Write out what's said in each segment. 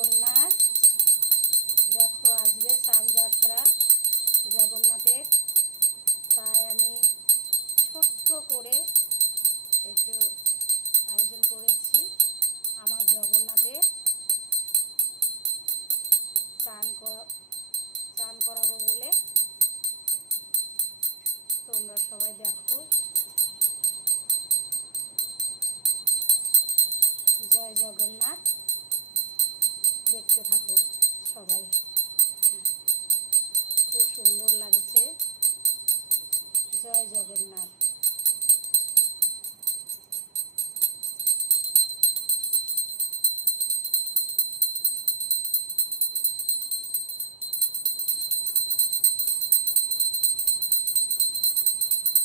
জগন্নাথ। দেখো আজকে স্নানযাত্রা জগন্নাথের, তাই আমি ছোট্ট করে একটু আয়োজন করেছি আমার জগন্নাথের স্নান করাবো বলে। তোমরা সবাই দেখো। জয় জগন্নাথ, দেখতে থাকো সবাই। খুব সুন্দর লাগছে। জয় জগন্নাথ।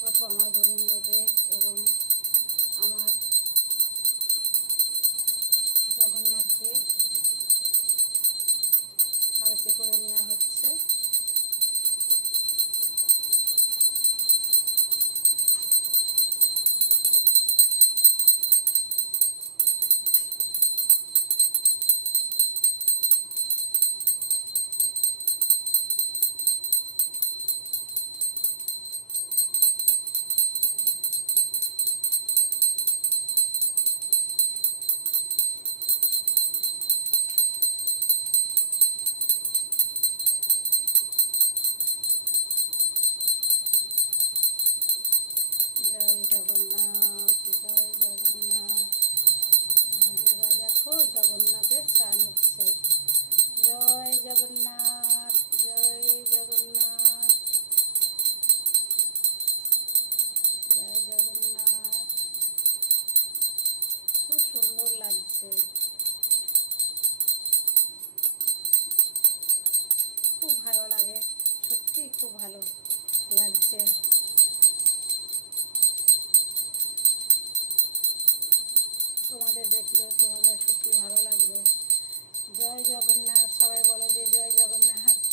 প্রথম আমার গোবিন্দদেব এবং আমার জগন্নাথকে আরতি করে নেওয়া হচ্ছে। জয় জগন্নাথ, জয় জগন্নাথ। এবার দেখো জগন্নাথের স্নান হচ্ছে। জয় জগন্নাথ, জয় জগন্নাথ, জয় জগন্নাথ। খুব সুন্দর লাগছে, খুব ভালো লাগে, সত্যি খুব ভালো লাগছে। তোমাদের দেখলে তোমাদের সত্যি ভালো লাগবে। জয় জগন্নাথ, সবাই বলো যে জয় জগন্নাথ।